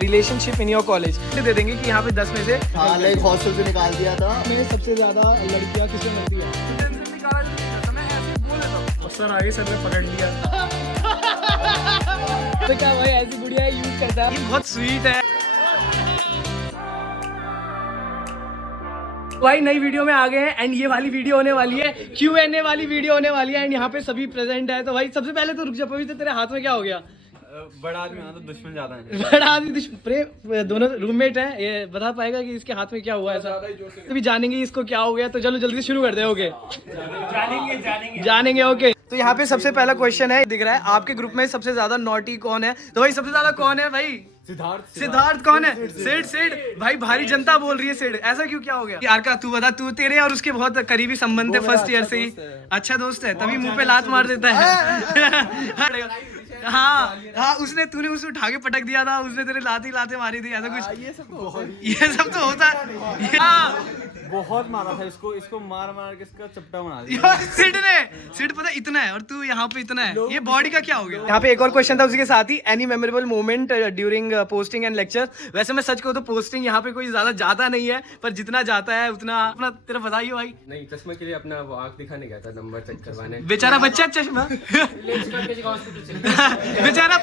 Relationship in your college दे देंगे कि यहाँ पे 10 में से हाँ लाइक हॉस्टल से निकाल दिया था। में सबसे ज्यादा लड़कियाँ किससे मिलती है? सर आगे सर ने पकड़ लिया। तो क्या भाई ऐसी गुड़िया यूज करता है? ये बहुत स्वीट है भाई। नई वीडियो में आ गए हैं एंड ये वाली वीडियो होने वाली है Q&A वाली वीडियो होने वाली है एंड यहाँ पे सभी प्रेजेंट है। तो भाई सबसे पहले तो रुक जा, पवित्र तेरे हाथ में क्या हो गया? बड़ा आदमी हाँ तो दुश्मन ज्यादा है। बड़ा आदमी दुश्मन, दोनों रूममेट हैं। ये बता पाएगा कि इसके हाथ में क्या हुआ ऐसा? तो भी जानेंगे इसको क्या हो गया। तो चलो जल्दी शुरू कर दे। ओके जानेंगे ओके। तो यहाँ पे सबसे पहला क्वेश्चन है, दिख रहा है आपके ग्रुप में सबसे ज्यादा नॉटी कौन है? तो भाई सबसे ज्यादा कौन है भाई? सिद्धार्थ कौन है? सेड भाई भारी जनता बोल रही है सेड। ऐसा क्यों, क्या हो गया यार? का तू बता, तू तेरे और उसके बहुत करीबी संबंध है फर्स्ट ईयर से ही। अच्छा दोस्त है तभी मुंह पे लात मार देता है। हाँ उसने, तूने उसे उठा के पटक दिया था, उसने तेरे लाते मारी थी ऐसा कुछ। ये सब तो होता है। बहुत मारा था इसको मार के इसका चपटा बना दिया। सिड पता इतना है और तू यहाँ पे इतना है, ये बॉडी का क्या हो गया? यहाँ पे एक और क्वेश्चन था उसी के साथ ही, any memorable moment during posting and lecture. वैसे मैं सच कहूँ तो पोस्टिंग यहाँ पे कोई ज्यादा जाता नहीं है, पर जितना जाता है उतना अपना तेरा बताइए भाई। नहीं चश्मा के लिए अपना वो आँख दिखाने गया था, नंबर चेक करवाने। बेचारा बच्चा चश्मा बेचारा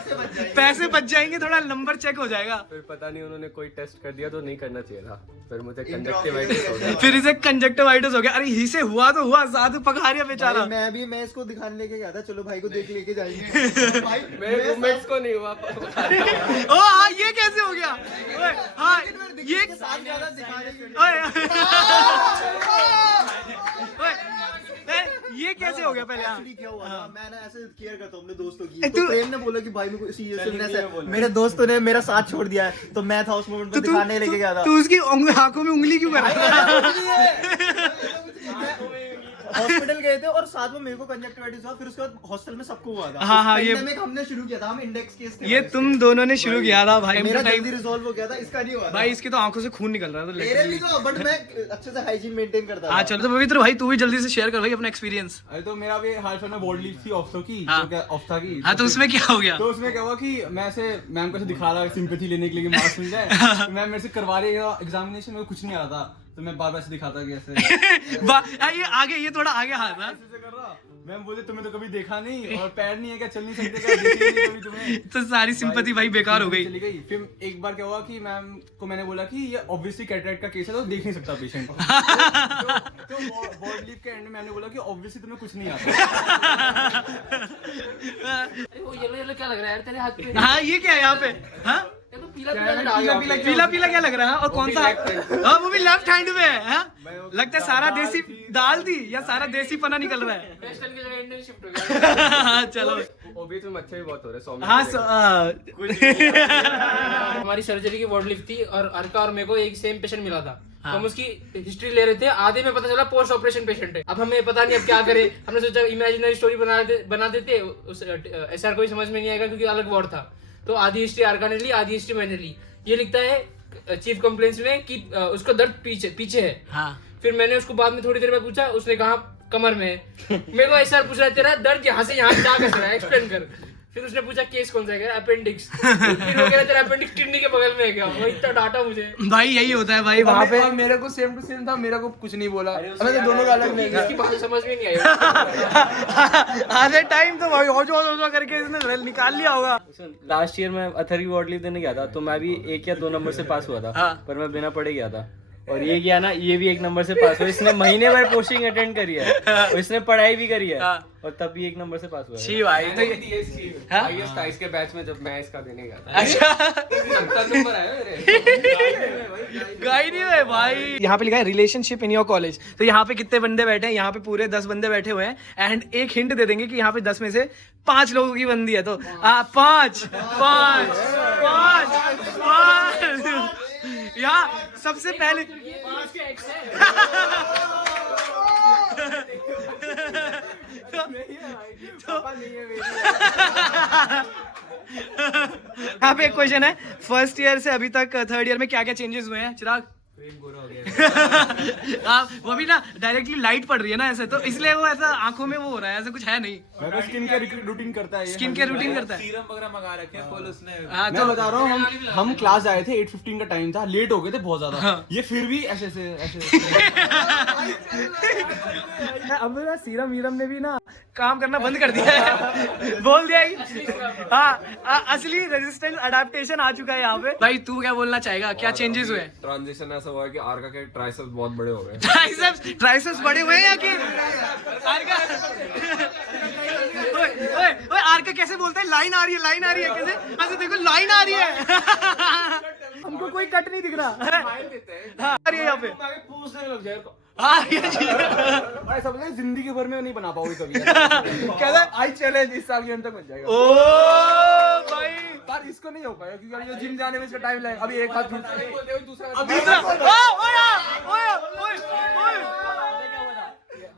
पैसे बच जाएंगे, थोड़ा नंबर चेक हो जाएगा। फिर पता नहीं उन्होंने कोई टेस्ट कर दिया तो नहीं करना चाहिए था, फिर मुझे कंजक्टिवाइटिस हो गया। फिर इसे कंजक्टिवाइटिस हो गया। अरे ही से हुआ तो हुआ, साथ पका रहा बेचारा। मैं इसको दिखाने लेके गया था, चलो भाई को देख लेके जाएंगे। मेरे रूममेट्स को नहीं हुआ। ओ हाँ ये कैसे हो गया? ओए हाँ ये ये कैसे हो गया? पहले एक्चुअली क्या हुआ था, मैं ना ऐसे केयर करता हूँ अपने दोस्तों की। तो प्रेम ने बोला कि भाई मेरे को सीरियसली मेरे दोस्तों ने मेरा साथ छोड़ दिया है, तो मैं था उस मोमेंट में दिखाने लेके गया था। तू उसकी आंखों में उंगली क्यों कर रहा है? हॉस्पिटल गए थे और साथ में मेरे को कंजक्टिवाइटिस हुआ, फिर उसके बाद हॉस्टल में सबको हुआ था। हाँ ये हमने शुरू किया था, हम इंडेक्स केस थे। ये तुम दोनों ने शुरू किया था भाई। मेरा जल्दी रिजॉल्व हो गया था, इसका नहीं हुआ भाई। इसकी तो आंखों से खून निकल रहा था मेरे भी तो, बट मैं अच्छे से हाइजीन मेंटेन करता था। हाँ चलो तो पवित्र भाई तू भी जल्दी से शेयर कर भाई अपना एक्सपीरियंस। अरे तो मेरा भी हाल फिलहाल में बोर्ड लीव थी ऑफ्सो की। ऑफ्था की। हाँ तो उसमें क्या हो गया? तो उसमें क्या हुआ कि मैं ऐसे मैम को दिखा रहा सिंपैथी लेने के लिए मार्क्स मिल जाए, तो मैम मेरे से करवा रही है एग्जामिनेशन में, कुछ नहीं आ रहा था, तो मैं बार बार से दिखाता कि ऐसे ये आगे, ये थोड़ा आगे हाथ ना। मैम बोले तुम्हें तो कभी देखा नहीं और पैर नहीं है क्या, चल नहीं सकते क्या, दिखे नहीं कभी तुम्हें। तो सारी सिंपैथी भाई बेकार हो गई। चली गई। फिर एक बार क्या हुआ कि मैम को मैंने बोला कि ये ऑब्वियसली कैटरेक्ट का केस है तो देख नहीं सकता पेशेंट। तो बोर्ड लीव के एंड में मैंने बोला कि ऑब्वियसली तुम्हें कुछ नहीं आता। वो येलो क्या लग रहा है यार तेरे हाथ पे? हाँ ये क्या है यहाँ पे? हाँ ये तो पीला पीला क्या लग रहा है? और कौन सा? हाँ वो भी लेफ्ट हैंड में है। हाँ? लगता है सारा देसी दाल थी या सारा देसी पना निकल रहा है। वेस्टर्न की जगह इंडियन शिफ्ट हो गया। चलो ओबी तो अच्छा भी बहुत हो रहा है। हाँ हमारी सर्जरी की वार्ड लिस्ट थी और अर्का और मेरे को एक सेम पेशेंट मिला था। तो हम उसकी हिस्ट्री ले रहे थे, आधे में पता चला पोस्ट ऑपरेशन पेशेंट है। अब हमें पता नहीं अब क्या करें, हमने सोचा इमेजिनरी स्टोरी बना देते, उस एसआर को भी समझ में नहीं आएगा क्योंकि अलग वार्ड था। तो आधी हिस्ट्री अर्का ने ली, आधी हिस्ट्री मैंने ली। ये लिखता है चीफ कंप्लेंट्स में कि उसका दर्द पीछे है। हाँ। फिर मैंने उसको बाद में थोड़ी देर बाद पूछा, उसने कहा कमर में है। मेरे को एसआर पूछ रहा है तेरा दर्द यहाँ से यहाँ क्या कर रहा है, एक्सप्लेन कर। फिर उसने पूछा केस कौन सा है, अपेंडिक्स। फिर वो कह रहा तेरा अपेंडिक्स किडनी के बगल में है क्या? वो इतना डांटा मुझे। भाई यही होता है भाई वहाँ पे। मेरे को सेम टू सेम था, मेरा को कुछ नहीं बोला, हमें तो दोनों का अलग नहीं। इसकी बात समझ में नहीं आई। आधे टाइम तो भाई हो करके इसने निकाल लिया होगा। लास्ट ईयर मैं अथर की वार्ड लीव देने गया था, तो मैं भी 1 या 2 नंबर से पास हुआ था। पर मैं बिना पढ़े गया था। और ये गया ना, ये भी 1 नंबर से पास हुआ। इसने महीने भर पोस्टिंग अटेंड करी है और इसने पढ़ाई भी करी है और तब भी 1 नंबर से पास हुआ है। छी भाई तो हाईएस्ट था इसके बैच में जब मैं इसका देने गया था। अच्छा 70 नंबर आया मेरे। गाई नहीं है भाई। यहाँ पे लिखा है रिलेशनशिप इन योर कॉलेज। तो यहाँ पे कितने बंदे बैठे हैं? यहाँ पे पूरे 10 बंदे बैठे हुए हैं एंड एक हिंट दे देंगे कि यहाँ पे 10 में से 5 लोगों की बंदी है। तो 5 यहाँ सबसे पहले यहाँ पे एक क्वेश्चन है, फर्स्ट ईयर से अभी तक 3rd ईयर में क्या क्या चेंजेस हुए हैं? चिराग वो भी ना डायरेक्टली लाइट पड़ रही है ना ऐसे, तो इसलिए वो ऐसा आंखों में वो हो रहा है, ऐसा कुछ है नहीं। स्किन केयर रूटीन करता है, स्किन केयर रूटीन करता है। सीरम वगैरह मंगा रखे हैं फुल उसने। हाँ मैं बता रहा हूँ, हम क्लास आए थे, 8:15 का टाइम था, लेट हो गए थे बहुत ज्यादा। ये फिर भी ऐसे अब ना सीरम वीरम ने भी ना काम करना बंद कर दिया है। बोल दिया हाँ, असली रेजिस्टेंस अडेप्टेशन आ चुका है यहाँ पे। भाई तू क्या बोलना चाहेगा, क्या चेंजेस हुए? ट्रांजिशन ऐसा हुआ है कि आर्का के ट्राइसेप्स बहुत बड़े हो गए। ट्राइसेप्स बड़े हुए हैं या कि आर्का? ओए आर्का कैसे बोलता है? लाइन आ रही है, लाइन आ रही है कैसे? ऐसे देखो लाइन आ रही है। हमको कोई कट नहीं दिख रहा। हाँ आ रही है यहाँ पे। पूछने लग जाए हाँ ये ऐसा बोले जिंदगी भर में नहीं बना पाओगे कभी। कहता है आई चैलेंज इस साल के अंत तक बन जाएगा। ओ भाई पर इसको नहीं हो पाएगा क्योंकि ये जिम जाने में इसका टाइम लगेगा। अभी एक हाथ दूसरा दूसरा ओए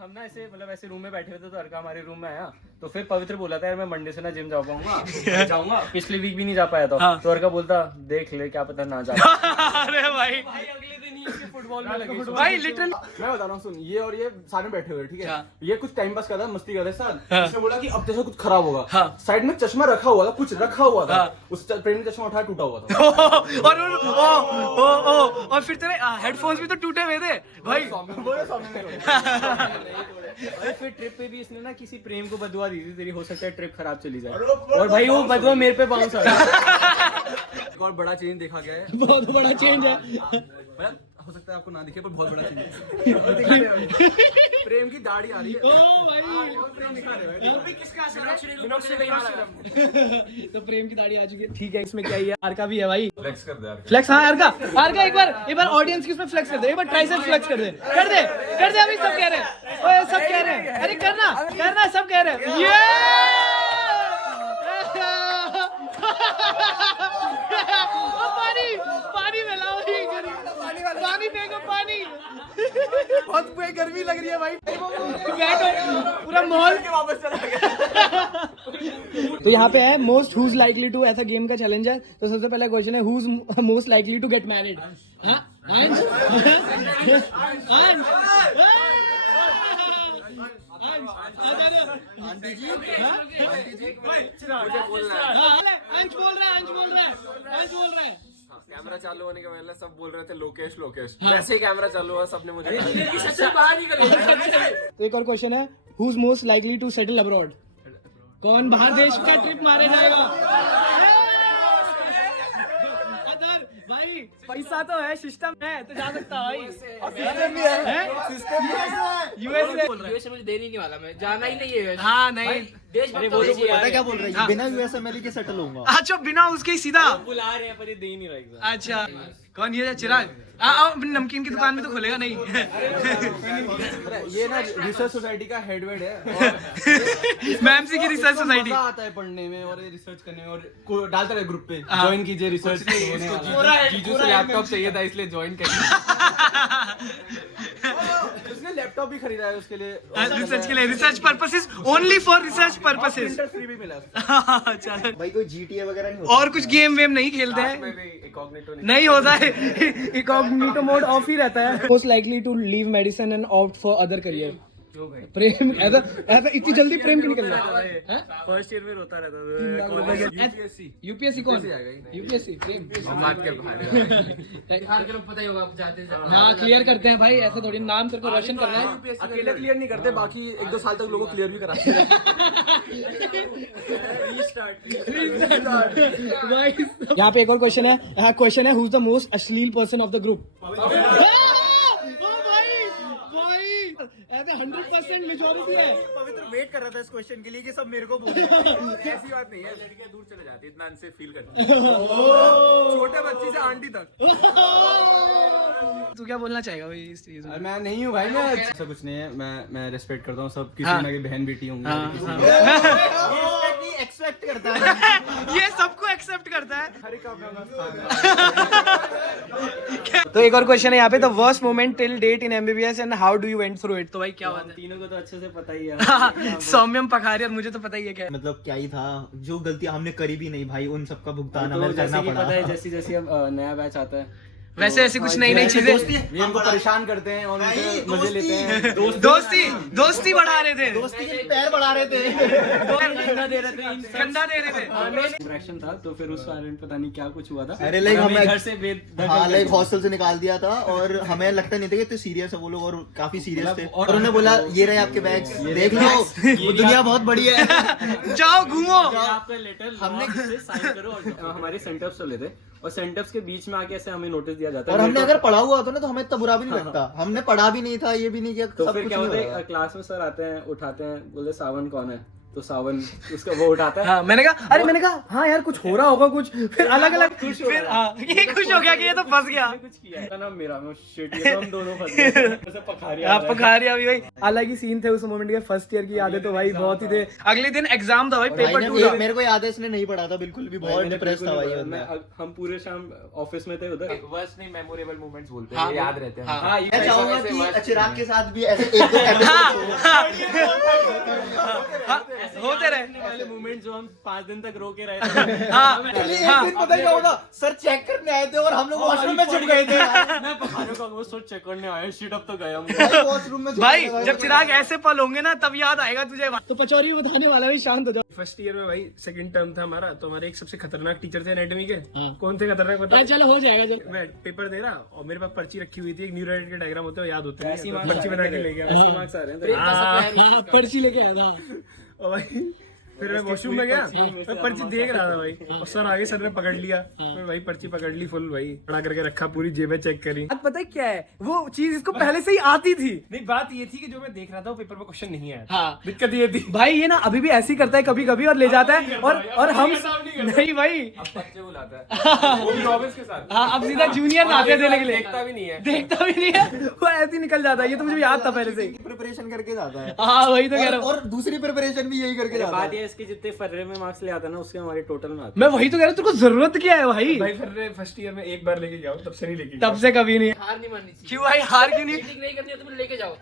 हम ना ऐसे मतलब ऐसे रूम में बैठे हुए थे, तो अर्का हमारे रूम में आया, तो फिर पवित्र बोला था यार मैं मंडे से ना जिम जा पाऊंगा, जाऊंगा। पिछले वीक भी नहीं जा पाया था। हाँ। तो अर्का बोलता देख ले क्या पता ना जा। अरे भाई अगले दिन ही इसके फुटबॉल में लगे। भाई लिटिल मैं बता रहा हूँ, सुन, ये और ये सारे बैठे हुए, ठीक है। हाँ। ये कुछ टाइम पास कर रहा है, मस्ती कर रहे हैं। हाँ। इसने बोला कि अब जैसे कुछ खराब होगा। हाँ। साइड में चश्मा रखा हुआ था, कुछ रखा हुआ था। हाँ। उस प्रेम चश्मा उठाया, टूटा हुआ था। और फिर तेरे हेडफोन्स भी तो टूटे हुए थे भाई। अरे फिर ट्रिप पे भी इसने ना किसी प्रेम को बदुआ दी थी, तेरी हो सकता है ट्रिप खराब चली जाए, और भाई वो बदुआ मेरे पे बाउंस आ गया। एक और बड़ा चेंज देखा गया है। बहुत बड़ा चेंज है। हो सकता है आपको ना दिखे, पर बहुत बड़ा चेंज है। प्रेम की दाढ़ी आ रही है। ओ भाई तो प्रेम की दाढ़ी आ चुकी है। ठीक है, इसमें क्या ही है, आर का भी है भाई। फ्लेक्स कर दे यार। फ्लेक्स हाँ आर का एक बार ऑडियंस की उसमें फ्लेक्स कर दे, एक बार ट्राइसेप्स फ्लेक्स कर दे अभी सब कह रहे हैं। ओए सब कह रहे हैं, अरे करना सब कह रहे हैं। ये पानी मिलाओ, पानी फेंको, पानी बहुत गर्मी लग रही है भाई। बैठो, पूरा मॉल के वापस चला गया। तो यहाँ पे है मोस्ट हुज लाइकली टू, ऐसा गेम का चैलेंज है। तो सबसे पहला क्वेश्चन है who's most likely to get married. Aunty ji Ansh बोल रहा है। कैमरा चालू होने के पहले सब बोल रहे थे लोकेश। जैसे ही कैमरा चालू हुआ सबने मुझे तो एक और क्वेश्चन है who's most likely to settle abroad. कौन बाहर देश का ट्रिप मारे जाएगा? भाई पैसा तो है, सिस्टम है तो जा सकता भाई। सिस्टम भी है, यूएसए मुझे देने नहीं वाला, मैं जाना ही नहीं है। हाँ नहीं देश पता क्या बोल रही है, बिना यूएसएमएल के सेटल होऊंगा। अच्छा बिना उसके ही सीधा। बुला रहे हैं पर ये दे ही नहीं रहा। अच्छा कौन ये चिराग? नमकीन की दुकान में तो खोलेगा नहीं। ये ना रिसर्च सोसाइटी का हेडवेड है। मैमसी की रिसर्च सोसाइटी मजा आता है पढ़ने में और ये रिसर्च करने में, और डालता रहे ग्रुप पे ज्वाइन कीजिए रिसर्च। जीजू से लैपटॉप चाहिए था इसलिए ज्वाइन कर। उसने लैपटॉप भी खरीदा है उसके लिए, रिसर्च के लिए, research purposes, only for research purposes. Printer free भी मिला उसको। चलो भाई कोई GTA वगैरह नहीं होता? और कुछ गेम वेम नहीं खेलते हैं? नहीं होता है, इनकॉग्निटो मोड ऑफ ही रहता है। Most likely to leave medicine and opt for other career. Prem ऐसा इतनी जल्दी प्रेम क्यों निकल रहा है? फर्स्ट ईयर में रोता रहता था। यूपीएससी कौन? यूपीएससी प्रेम। बिहार के लोग पता ही होगा, आप जाते हाँ क्लियर करते हैं भाई, ऐसा थोड़ी नाम तेरे को रोशन करना है। अकेले क्लियर नहीं करते, बाकी 1-2 साल तक लोगों को क्लियर भी कराते हैं। यहाँ पे एक और क्वेश्चन है। क्वेश्चन है हुज द मोस्ट अश्लील person of the group. 100% majority है। पवित्र वेट कर रहा था इस क्वेश्चन के लिए कि सब मेरे को बोले। ऐसी बात नहीं है, लड़कियां दूर चले जाती, इतना अनसेफ फील करती है। छोटे बच्चे से आंटी तक। तू क्या बोलना चाहेगा भाई इस चीज में? मैं नहीं हूँ भाई, मैं ऐसा कुछ नहीं है। मैं रिस्पेक्ट करता हूँ सब, किसी हाँ। ना बहन बेटी होंगी। एक्सपेक्ट करता है। ये सबको एक्सेप्ट करता है। हर एक का अपना स्थान है। तो एक और क्वेश्चन है यहाँ पे, the worst moment till date in MBBS and how do you went through it. तो भाई क्या बात है? तीनों को तो अच्छे से पता ही है। सौम्यम पखारिया, मुझे तो पता ही है क्या है। मतलब क्या ही था, जो गलतियां हमने करी भी नहीं भाई, उन सबका भुगतान तो हमें जैसे करना कि पता पड़ा। है जैसे जैसे अब नया बैच आता है वैसे ऐसी कुछ नई नई चीजें ये हमको परेशान करते हैं और उनसे मजे लेते हैं। दोस्ती बढ़ा रहे थे, दोस्ती के पैर बढ़ा रहे थे। कंधा दे रहे थे, कंधा दे रहे थे। इंटरेक्शन था तो फिर उस कारण पता नहीं क्या कुछ हुआ था। अरे लाइक हमें घर से लाइक हॉस्टल से निकाल दिया था और हमें लगता नहीं था कि इतने सीरियस है वो लोग, और काफी सीरियस थे। और उन्होंने बोला ये रहे आपके बैग्स, देख लो वो दुनिया बहुत बड़ी है, जाओ घूमो। आपका लेटर हमने साइन करो और हमारे सेंटर्स चले थे और सेंटर्स के बीच में आके ऐसे हमें नोटिस दिया जाता है। और हमने अगर पढ़ा हुआ होता ना तो हमें इतना बुरा भी नहीं लगता। हमने पढ़ा भी नहीं था, ये भी नहीं किया, तो सब फिर कुछ क्या नहीं होता हुआ। है, क्लास में सर आते हैं, उठाते हैं, बोलते सावन कौन है, तो सावन उसका वो उठाता है। हाँ मैंने कहा हाँ यार कुछ हो रहा होगा कुछ, फिर अलग अलग फिर हाँ ये खुश हो गया कि ये तो फंस गया। कुछ किया है ना मेरा में शिट, ये तो हम दोनों फंस गए। ऐसे पखारिया आप पखारिया भी भाई अलग ही सीन थे उस मोमेंट के। फर्स्ट ईयर की यादें तो भाई बहुत ही थे। अगले दिन एग्जाम था भाई, पेपर 2 था। मेरे को याद है इसने नहीं पढ़ा था बिल्कुल भी, बहुत डिप्रेस था भाई मैं हम पूरे शाम ऑफिस में थे उधर। वर्स्ट नहीं, मेमोरेबल मोमेंट्स बोलते हैं, ये याद रहते हैं। हाँ मैं चाहूंगा कि चिराग के साथ भी ऐसे एक दो होते रहे। वाले मोमेंट जो हम 5 दिन तक रो के रहे थे। हाँ एक दिन पता क्या होता, सर चेक करने आए थे और हम लोग वॉशरूम में छुप गए थे। मैं पखारियों का वो सोच चेक करने आया, शिट अब तो गया हम। वॉशरूम में छुप भाई गए थे जब चिराग ऐसे पल होंगे ना तब याद आएगा तुझे। तो पचौरी बताने वाला भाई, शांत हो जाओ। फर्स्ट ईयर में भाई सेकंड टर्म था हमारा, तो हमारे एक सबसे खतरनाक टीचर थे एनाटॉमी के। कौन थे खतरनाक बता? चलो हो जाएगा। चलो मैं पेपर दे रहा और मेरे पास पर्ची रखी हुई थी, एक न्यूराइट के डायग्राम होते हैं याद होते हैं, तो पर्ची बना के ले गया। मार्क्स आ रहे हैं। पर्ची लेके आया था। और भाई फिर मैं वॉशरूम में गया, मैं पर्ची देख रहा था भाई, और सर आगे सर ने पकड़ लिया, फिर भाई पर्ची पकड़ ली फुल भाई, खड़ा करके रखा, पूरी जेबें चेक करी। अब पता है क्या है, वो चीज इसको पहले से ही आती थी। नहीं बात ये थी कि जो मैं देख रहा था वो पेपर में क्वेश्चन नहीं आया। हाँ दिक्कत ये थी भाई ये ना अभी भी ऐसे ही करता है कभी कभी और ले जाता है और हम नहीं भाई बच्चे बुलाता है वो भी ऑफिस के साथ। हाँ अब सीधा जूनियर आते हैं देने के लिए। देखता भी नहीं है, देखता भी नहीं है, वो ऐसे ही निकल जाता है। ये तो मुझे याद था पहले से ही। प्रिपरेशन करके जाता है। हाँ वही तो कह रहा हूँ। और दूसरी प्रिपरेशन भी यही करके जाता बात है। ये इसके जितने फर्रे में मार्क्स ले आता है ना उसके हमारे टोटल में आते मैं वही तो कह रहा हूँ, तेरे को जरूरत क्या है भाई? भाई फिर फर्स्ट ईयर में एक बार लेके गया हूँ, तब से नहीं लेके तब से कभी नहीं। हार नहीं माननी चाहिए। क्यों भाई हार क्यों नहीं? चीटिंग नहीं करनी है तो लेके जाओ।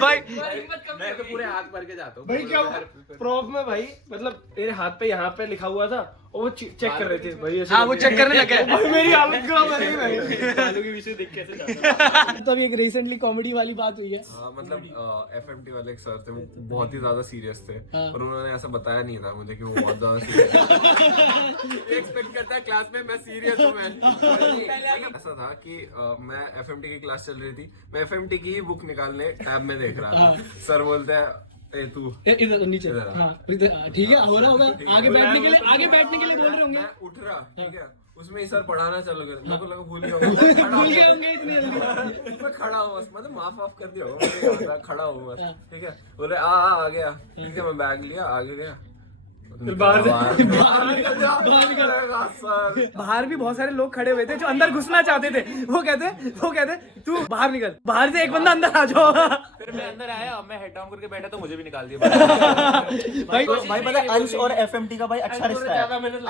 भाई हिम्मत कम मैं तो पूरे हाथ भर के जाता हूँ भाई क्या प्रॉफ में भाई, मतलब मेरे हाथ पे यहाँ पे लिखा हुआ था और वो चेक कर रहे थे भाई ऐसे हाँ वो करके। चेक करने लगे। भाई मेरी हालत खराब है भाई। बालों के विषय देख कैसे जाता तो अभी एक रिसेंटली कॉमेडी वाली बात हुई है। मतलब एफएमटी वाले एक सर थे, वो बहुत ही ज्यादा सीरियस थे और उन्होंने ऐसा बताया नहीं था मुझे कि वो बहुत ज्यादा सीरियस एक्सपेक्ट करता है क्लास में मैं सीरियस हूँ। मैं ऐसा था कि मैं एफएमटी की क्लास चल रही थी, मैं एफएमटी की ही बुक निकालने टैब में देख रहा था। सर बोलते हैं ए तू इधर नीचे। हाँ ठीक है हो रहा होगा। आगे बैठने के लिए बोल रहे होंगे। मैं उठ रहा, ठीक है, उसमें ही सर पढ़ाना चालू कर, मेरे को लगा भूल गया भूल गए होंगे इतनी जल्दी। मैं खड़ा हूँ बस, मतलब माफ कर दिया होगा, मुझे याद था, खड़ा हूँ बस, ठीक है। बोले आ गया, ठीक है, मैं बैग लिया आगे गया, बाहर भी बहुत सारे लोग खड़े हुए थे जो अंदर घुसना चाहते थे। वो कहते तू बाहर निकल, बाहर से एक बंदा अंदर आ जाओ। फिर मैं अंदर आया, अब मैं हेड डाउन करके बैठा तो मुझे भी निकाल दिया। भाई पता है अंश और एफएमटी का भाई अच्छा रिश्ता है।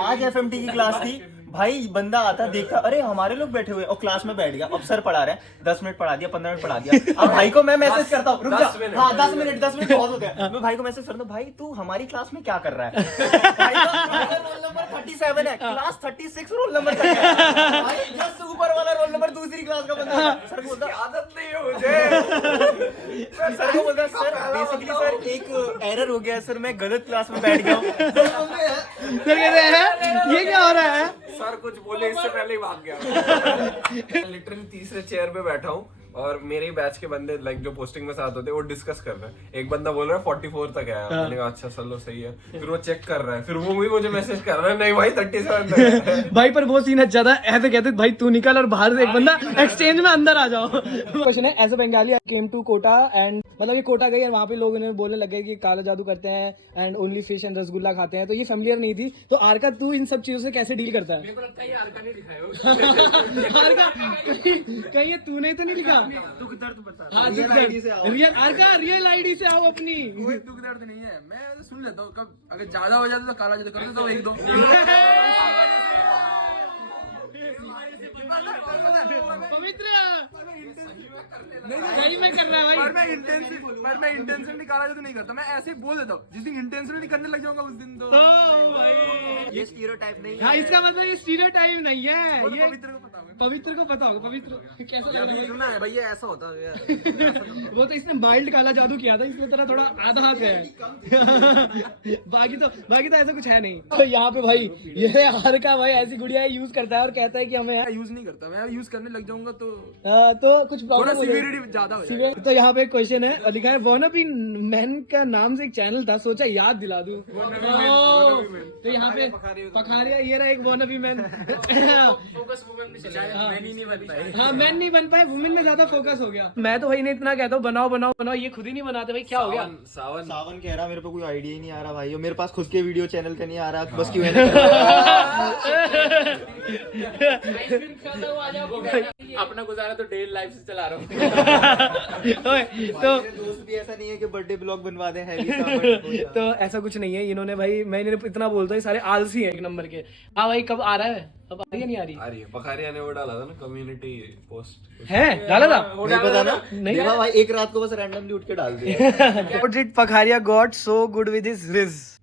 आज एफएमटी की क्लास थी भाई, बंदा आता देखता अरे हमारे लोग बैठे हुए और क्लास में बैठ गया। अब सर पढ़ा रहे हैं, 10 मिनट पढ़ा दिया, 15 मिनट पढ़ा दिया। अब भाई को मैं मैसेज करता हूँ, रुक जा, हाँ 10 मिनट बहुत हो गया। मैं भाई को मैसेज करता हूँ, भाई तू हमारी क्लास में क्या कर रहा है? भाई का रोल नंबर 37 है, क्लास 36 रोल नंबर का है। भाई जस्ट ऊपर वाला रोल नंबर दूसरी क्लास का बंदा है। सर बोलता आदत नहीं है मुझे। सर को बोलता सर बेसिकली सर एक एरर हो गया सर, मैं गलत क्लास में बैठ गया हूँ। फिर कहते हैं ये क्या हो रहा है? सर कुछ बोले इससे पहले ही भाग गया। लिटरली तीसरे चेयर पे बैठा हूँ और मेरे ही बैच के बंदे लाइक जो पोस्टिंग में साथ होते हैं वो डिस्कस कर रहे हैं। एक बंदा बोल रहा है 44 तक आया, मैंने कहा अच्छा चलो सही है। फिर वो चेक कर रहा है, फिर वो भी मुझे मैसेज कर रहा है नहीं भाई 37 तक है। भाई पर वो सीन अच्छा था, ऐसे कहते भाई तू निकल और बाहर से एक बंदा एक्सचेंज में अंदर आ जाओ। क्वेश्चन है as a Bengali came to Kota and मतलब ये कोटा गई और वहाँ पे लोग इन्हें बोलने लगे कि काला जादू करते हैं and only fish and rasgulla खाते हैं, तो ये फेमिलियर नहीं थी। तो आरका तू इन सब चीजों से कैसे डील करता है? मेरे को लगता है ये आरका नहीं लिखा है। आरका कहीं ये तूने तो नहीं लिखा? दुख दर्द बता। हाँ रियल आरका रियल आईडी से आओ अपनी। कोई दुख दर्द नहीं है, मैं सुन लेता हूँ, कब अगर ज्यादा हो जाता तो काला जादू कर देता हूँ एक दो। पवित्र सही में कर रहा है भाई। पर मैं इंटेंशनली काला जादू नहीं करता, मैं ऐसे ही बोल देता हूँ। जिस दिन इंटेंशनली करने लग जाऊंगा उस दिन तो भाई ये स्टीरियोटाइप नहीं हाँ इसका मतलब ये स्टीरियोटाइप नहीं है, ये पवित्र को पता होगा। पवित्र कैसा लग रहा है भैया ऐसा होता है यार। वो तो इसने माइल्ड काला जादू किया था, इसलिए तेरा थोड़ा आधा हाथ है। बाकी तो ऐसा कुछ है नहीं। तो यहाँ पे भाई ये हर का भाई ऐसी गुड़िया यूज करता है और कहता है कि हमें यूज नहीं करता, मैं यूज करने लग जाऊंगा तो तो कुछ थोड़ा प्रॉब्लम सीवियरिटी ज्यादा हो जाएगा। तो यहाँ पे एक क्वेश्चन है और लिखा है वॉना बी मैन का नाम से एक चैनल था, सोचा याद दिला दूं। तो यहाँ पे पखारिया ये रहा एक wanna B man. Focus women भी चला मैन ही नहीं बन पाए। हाँ मैन नहीं बन पाए, वुमेन में ज्यादा फोकस हो गया। मैं तो भाई ने इतना कहता हूँ बनाओ बनाओ बनाओ, ये खुद ही नहीं बनाते भाई, क्या हो गया? सावन कह रहा मेरे पे कोई आइडिया ही नहीं आ रहा भाई, और मेरे पास खुद के वीडियो चैनल का नहीं आ रहा, बस क्यों आइसक्रीम खाता हुआ आ जाओ। अपना गुजारा तो डेली लाइफ से चला रहा हूँ। तो दोस्त भी ऐसा नहीं है कि बर्थडे ब्लॉग बनवा दे है। तो ऐसा कुछ नहीं है, इन्होंने भाई मैं इन्हें इतना बोलता हूँ, सारे आलसी हैं एक नंबर के। हाँ भाई कब आ रहा है, अब आ रही है नहीं आ रही? आ रही है। पखारिया ने वो डाला था ना कम्युनिटी पोस्ट। है डाला था? नहीं पता ना, नहीं देखा भाई एक रात को बस रैंडमली उठ के डाल दिया। What did Pakharia got so good with his riz?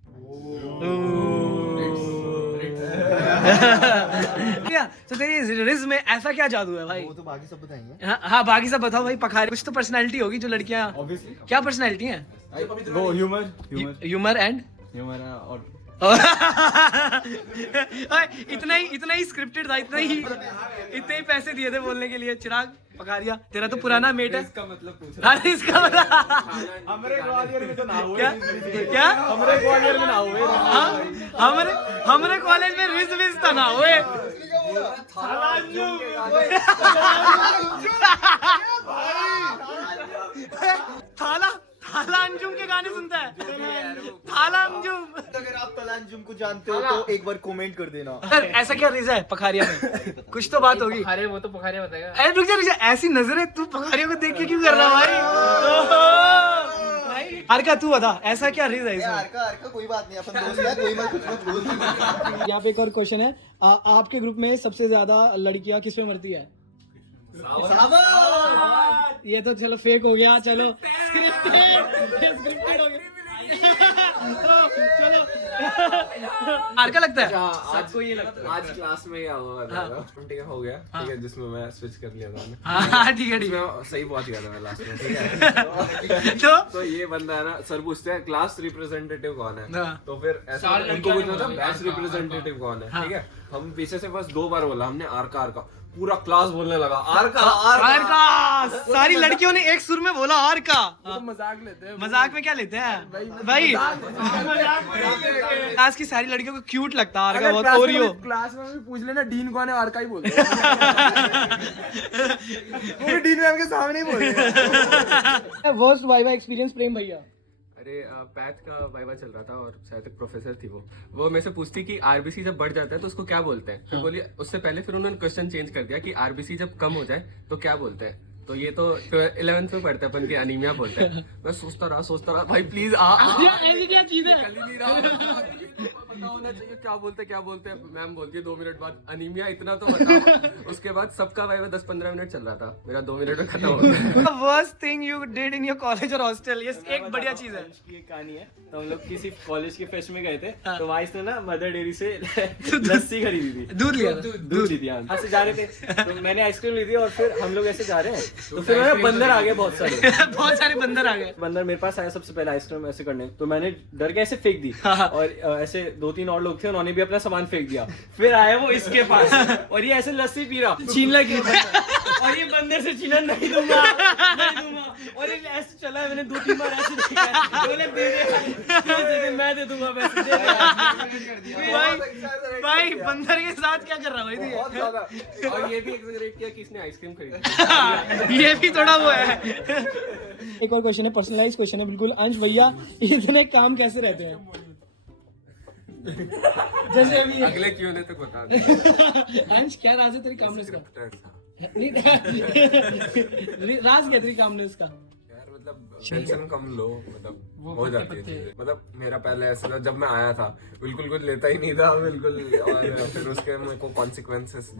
तो तेरी रिज में ऐसा क्या जादू है भाई? वो तो बाकी सब बताएंगे। हाँ बाकी सब बताओ भाई। पखारी कुछ तो पर्सनैलिटी होगी जो लड़कियां, Obviously। क्या पर्सनैलिटी है? वो ह्यूमर ह्यूमर एंड और इतना ही स्क्रिप्टेड था, इतने ही पैसे दिए थे बोलने के लिए। चिराग पखारिया तेरा तो पुराना मेट है। इसका मतलब पूछ रहा अरे इसका मतलब हमारे ग्वालियर में तो ना हुए। क्या हमारे ग्वालियर में ना हुए। हमारे कॉलेज में रिज विज तो ना हुए। थाला अंजुम के गाने सुनता है? थाला अंजुम। अगर आप तलांजुम को जानते हो तो एक बार कमेंट कर देना। सर ऐसा क्या रिज है पखारिया में? कुछ तो बात होगी। पखारे वो तो पखारे बताएगा। अरे रुक जा, ऐसी नजर है तू पखारियों को देख के क्यों कर रहा भाई? हरका तू बता ऐसा क्या रिज है इसमें? हरका कोई बात नहीं, अपन दोस्त है, कोई मत कुछ मत बोल। यहाँ पे एक और क्वेश्चन है, आपके ग्रुप में सबसे ज्यादा लड़कियां किस में मरती है? ये तो चलो फेक हो गया, चलो स्क्रिप्टेड हो गया। चलो हरका लगता है। आपको ये लगता है आज क्लास में क्या हुआ था? ठीक है हो गया, ठीक है, जिसमें मैं स्विच कर लिया था। हाँ ठीक है मैं सही पहुंच गया था मैं लास्ट में, ठीक है। तो ये बंदा है ना, सर पूछते हैं क्लास रिप्रेजेंटेटिव कौन है, तो फिर ऐसा उनको पूछना था बैच रिप्रेजेंटेटिव कौन है, ठीक है। हम पीछे से बस 2 बार बोला हमने आरका, पूरा क्लास बोलने लगा आरका। सारी लड़कियों ने एक सुर में बोला आरका। मजाक लेते हैं। मजाक में क्या लेते हैं भाई? क्लास की सारी लड़कियों को क्यूट लगता है आरका बहुत। ओरियो क्लास में भी पूछ लेना डीन कौन है, आरका ही बोलते हैं। वो भी डीन मैम के सामने ही बोलते हैं। वर्स्ट वाइवा एक्सपीरियंस प्रेम भैया? अरे पैथ का वाइवा चल रहा था और शायद एक प्रोफेसर थी, वो मेरे से पूछती कि आरबीसी जब बढ़ जाता है तो उसको क्या बोलते हैं। फिर बोली उससे पहले फिर उन्होंने क्वेश्चन चेंज कर दिया कि आरबीसी जब कम हो जाए तो क्या बोलते हैं। तो ये तो 11th में पढ़ते अपन की अनीमिया बोलते हैं। मैं सोचता रहा भाई प्लीज ऐसी क्या चीज है? कल ही नहीं रहा पता होना चाहिए क्या बोलते हैं। मैम बोलती है 2 मिनट बाद अनीमिया, इतना तो बताओ। उसके बाद सबका वाइवा 10-15 मिनट चल रहा था, मेरा 2 मिनट में खत्म हो गया। Worst thing you did in your college और हॉस्टल? ये एक बढ़िया चीज है। की एक कहानी है। तो हम लोग किसी कॉलेज के फेस्ट में गए थे, तो वहाँ इसने ना मदर डेयरी से लस्सी खरीदी थी, दूध लिया दूध ली थी। यहाँ से जा रहे थे तो मैंने आइसक्रीम ली थी और फिर हम लोग ऐसे जा रहे हैं तो फिर मेरे बंदर आ गए बहुत सारे। बहुत सारे बंदर आ गए। बंदर मेरे पास आया सबसे पहले आइसक्रीम ऐसे करने, तो मैंने डर के ऐसे फेंक दी और ऐसे 2-3 और लोग थे, उन्होंने भी अपना सामान फेंक दिया। फिर आया वो इसके पास और ये ऐसे लस्सी पी रहा, छीन लगी और ये बंदर से छीना नहीं दूंगा और ये ऐसे चला है। मैंने 2-3 बार ऐसे देखा, बोले दे दे मैं दे दूंगा पैसे, दे दे। भाई बंदर के साथ क्या कर रहा भाई? बहुत ज्यादा। और ये भी एग्जैगरेट किया कि इसने आइसक्रीम खरीदी। ये भी थोड़ा वो है। एक और क्वेश्चन है, पर्सनलाइज क्वेश्चन है बिल्कुल। अंश भैया इतने काम कैसे रहते हैं? जैसे अभी अगले क्यों ने तो बता दे। अंश क्या राज है तेरी कामनेस का? नहीं राज क्या तेरी कामनेस का? मतलब टेंशन कम लो, मतलब हो जाती है चीजें। मतलब मेरा पहले ऐसा था, जब मैं आया था बिल्कुल कुछ लेता ही नहीं था बिल्कुल, और फिर उसके मेरे को कॉन्सिक्वेंसेस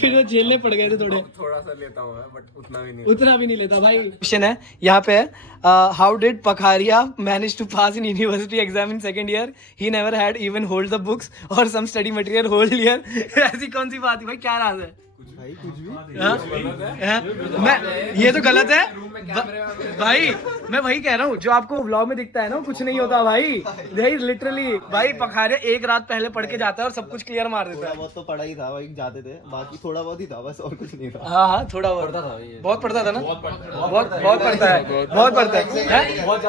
फिर वो झेलने पड़ गए थे थोड़े। थोड़ा सा लेता हूँ मैं, बट उतना भी नहीं। उतना भी नहीं लेता भाई। क्वेश्चन है यहाँ पे, how did Pakharia manage to pass in university exam in second year? He never had even hold the books और some study material whole year. ऐसी कौन सी बात है भाई, क्या राज है? भाई कुछ भी हाँ? मैं ये तो गलत है भाई, मैं वही कह रहा हूँ जो आपको व्लॉग में दिखता है ना, कुछ नहीं होता भाई। भाई लिटरली भाई पखारिया एक रात पहले पढ़ के जाता है और सब कुछ क्लियर मार देता थोड़ा है। बहुत तो पढ़ा ही था भाई, जाते थे, बाकी थोड़ा बहुत ही था बस, और कुछ नहीं था। हाँ हाँ थोड़ा बहुत बहुत पढ़ता था ना, बहुत पढ़ता है, बहुत पढ़ता है, बहुत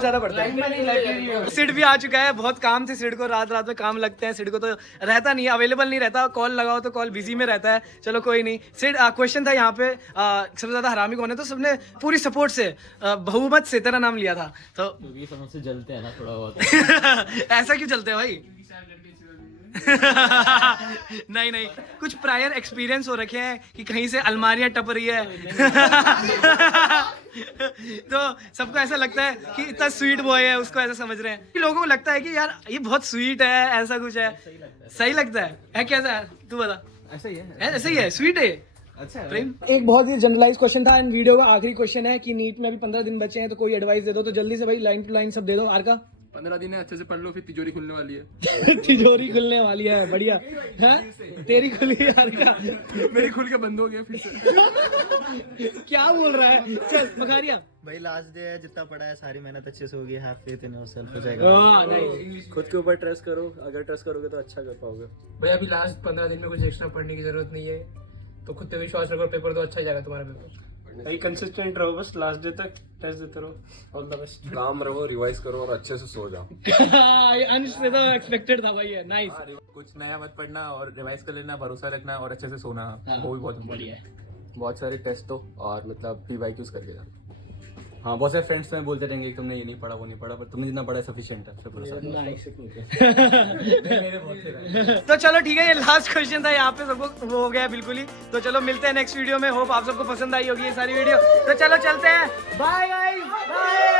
ज्यादा पढ़ता है। सिड भी आ चुका है, बहुत काम थे सिड को, रात रात में काम लगते हैं सिड को, तो रहता नहीं, अवेलेबल नहीं रहता, कॉल लगाओ तो कॉल बिजी में रहता है। चलो कोई नहीं। सिड क्वेश्चन था यहाँ पे, सबसे ज्यादा हरामी कौन है, तो सबने पूरी सपोर्ट से बहुमत से तेरा नाम लिया था, तो क्योंकि सब मुझसे जलते हैं ना थोड़ा बहुत। ऐसा क्यों चलते हैं भाई? नहीं नहीं, कुछ प्रायर एक्सपीरियंस हो रखे हैं कि कहीं से अलमारियां टप रही है। तो सबको ऐसा लगता है कि इतना स्वीट बॉय है, उसको ऐसा समझ रहे हैं कि लोगों को लगता है कि यार ये बहुत स्वीट है, ऐसा कुछ है। सही लगता है कैसा है तू बता? ऐसा ही है। ऐसा ही है, स्वीट है। अच्छा प्रेम। एक बहुत ही जनरलाइज क्वेश्चन था एंड वीडियो का आखिरी क्वेश्चन है कि नीट में अभी 15 दिन बचे हैं, तो कोई एडवाइस दे दो, तो जल्दी से भाई लाइन टू लाइन सब दे दो। आर का 15 दिन है, अच्छे से पढ़ लो, फिर तिजोरी खुलने वाली है। तिजोरी खुलने वाली है, बढ़िया है। तेरी खुली यार का? मेरी खुल के बंद हो गया फिर से। क्या बोल रहा है? चल पखारिया भाई लास्ट डे है, जितना पढ़ा है सारी मेहनत अच्छे से होगी, हैव फेथ इन योरसेल्फ, हो जाएगा। खुद के ऊपर ट्रस्ट करो, अगर ट्रस्ट करोगे तो अच्छा कर पाओगे। भाई अभी लास्ट 15 दिन में कुछ एक्स्ट्रा पढ़ने की जरूरत नहीं है, तो खुद पे विश्वास रखो, पेपर तो अच्छा ही जाएगा तुम्हारा पेपर। भाई कंसिस्टेंट रहो, बस लास्ट डे तक टेस्ट देते रहो। All the best. काम रहो, रिवाइज करो और अच्छे से सो जाओ। अंश से तो एक्सपेक्टेड था भाई, है नाइस। कुछ नया मत पढ़ना और रिवाइज कर लेना, भरोसा रखना और अच्छे से सोना, वो भी बहुत बढ़िया है। बहुत सारे टेस्ट हो और मतलब PYQs करके जाना। हाँ, बहुत सारे फ्रेंड्स में बोलते रहेंगे कि तुमने ये नहीं पढ़ा, वो नहीं पढ़ा, पर तुमने जितना पढ़ा है सफिशिएंट है। तो चलो ठीक है, ये लास्ट क्वेश्चन था यहाँ पे, सबको वो हो गया बिल्कुल ही। तो चलो मिलते हैं नेक्स्ट वीडियो में, होप आप सबको पसंद आई होगी ये सारी वीडियो। तो चलो चलते हैं, बाय गाइस, बाय।